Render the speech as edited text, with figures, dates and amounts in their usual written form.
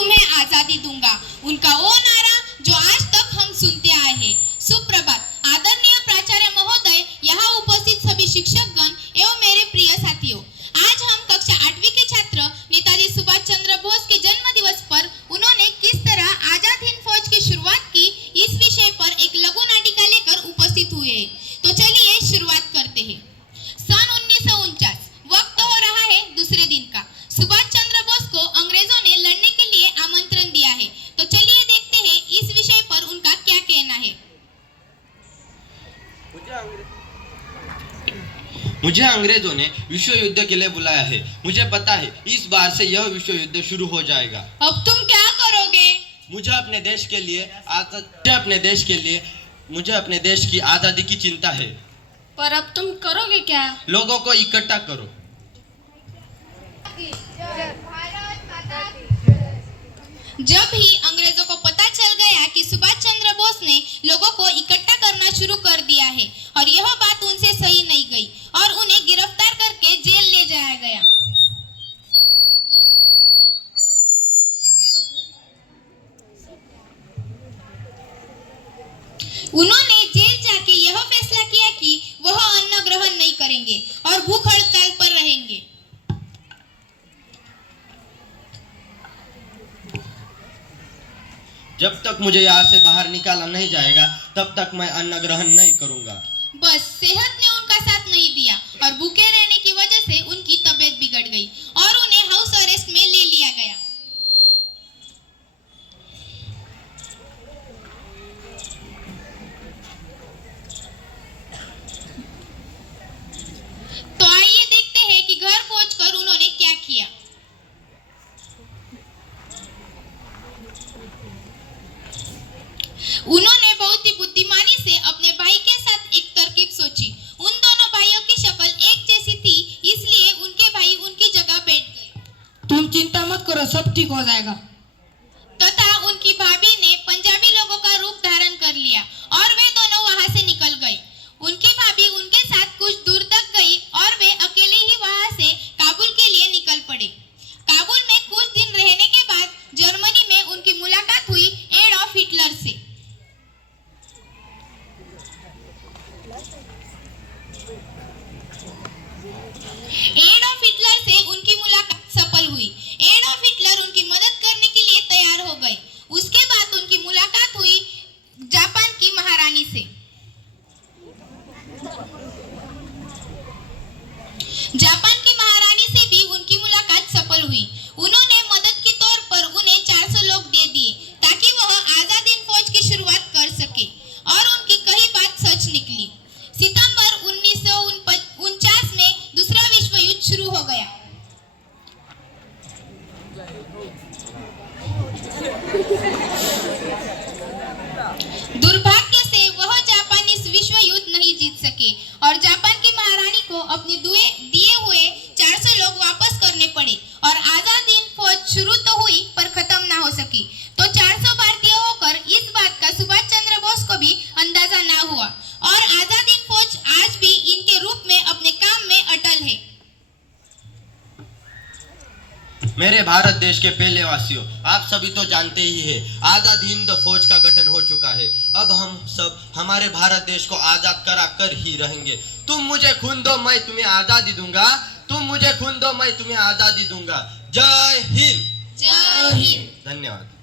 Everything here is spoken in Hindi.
तुम्हें आजादी दूंगा, उनका वो नारा जो आज तक हम सुनते आए हैं। सुप्रभात आदरणीय प्राचार्य महोदय, यहाँ उपस्थित सभी शिक्षकगण एवं मेरे प्रिय साथियों, आज हम कक्षा 8वीं के छात्र नेताजी सुभाष चंद्र बोस के जन्म दिवस पर उन्होंने किस तरह आजाद हिंद फौज की शुरुआत की, इस विषय पर एक लघु नाटिका लेकर उपस्थित हुए हैं। तो चलिए शुरुआत करते हैं। सन 1949, वक्त हो रहा है दूसरे दिन का। सुभाष चंद्र बोस को अंग्रेजों ने लड़ने के लिए आमंत्रण दिया है। तो चलिए देखते हैं इस विषय पर उनका क्या कहना है। मुझे अंग्रेजों ने विश्व युद्ध के लिए बुलाया है। मुझे पता है इस बार से यह विश्व युद्ध शुरू हो जाएगा। अब तुम क्या करोगे? मुझे अपने देश की आजादी की चिंता है। पर अब तुम करोगे क्या? लोगों को इकट्ठा करो। जब ही अंग्रेजों को पता चल गया कि सुभाष चंद्र बोस ने लोगों को इकट्ठा करना शुरू कर दिया है और यह बात उनसे सही नहीं गई और उन्हें गिरफ्तार करके जेल ले जाया गया। उन्होंने जेल जाके यह फैसला किया कि वह अन्न ग्रहण नहीं करेंगे और भूख हड़ताल पर रहेंगे। जब तक मुझे यहाँ से बाहर निकाला नहीं जाएगा तब तक मैं अन्न ग्रहण नहीं करूंगा। बस सेहत ने उनका साथ नहीं दिया और भूखे रहने की वजह से उनकी तबीयत बिगड़ गई और उन्हें हाउस अरेस्ट में ले लिया गया। तो आइए देखते हैं कि घर पहुंचकर उन्होंने क्या किया। उन्होंने बहुत ही बुद्धिमानी से अपने भाई के साथ एक तरकीब सोची। उन दोनों भाइयों की शक्ल एक जैसी थी, इसलिए उनके भाई उनकी जगह बैठ गए। तुम चिंता मत करो, सब ठीक हो जाएगा। तथा उनकी भाभी ने पंजाबी लोगों का रूप धारण कर लिया और वे दोनों वहां से निकल गए। उनकी भाभी उनके साथ कुछ दूर तक गई और वे अकेले ही वहां से काबुल के लिए निकल पड़े। काबुल में कुछ दिन रहने के बाद जर्मनी में उनकी मुलाकात हुई एडॉल्फ हिटलर से। एडॉल्फ हिटलर से उनकी मुलाकात सफल हुई। एडॉल्फ हिटलर उनकी मदद करने के लिए तैयार हो गए। उसके बाद उनकी मुलाकात हुई जापान की महारानी से। जापान की महारानी से भी उनकी मुलाकात सफल हुई। उन्होंने मदद के तौर पर उन्हें 400 लोग दे दिए ताकि वह आजाद हिंद फौज की शुरुआत कर सके और उनकी कही बात सच निकली। सितंबर 1949 में दूसरा विश्व युद्ध शुरू हो गया। दुर्भाग्य से वह जापान इस विश्व युद्ध नहीं जीत सके और जापान की महारानी को अपने दिए हुए 400 लोग वापस करने पड़े और आजाद हिंद फौज शुरू तो हुई पर खत्म ना हो सकी। तो 400 भारतीय होकर इस बात का सुभाष चंद्र बोस को भी अंदाजा ना हुआ और आजाद हिंद फौज आज भी इनके रूप में अपने काम में अटल है। मेरे भारत देश के पहले वासियों, आप सभी तो जानते ही हैं, आजाद हिंद फौज का गठन हो चुका है। अब हम सब हमारे भारत देश को आजाद करा कर ही रहेंगे। तुम मुझे खून दो, मैं तुम्हें आजादी दूंगा। तुम मुझे खून दो, मैं तुम्हें आजादी दूंगा। जय हिंद। जय हिंद। धन्यवाद।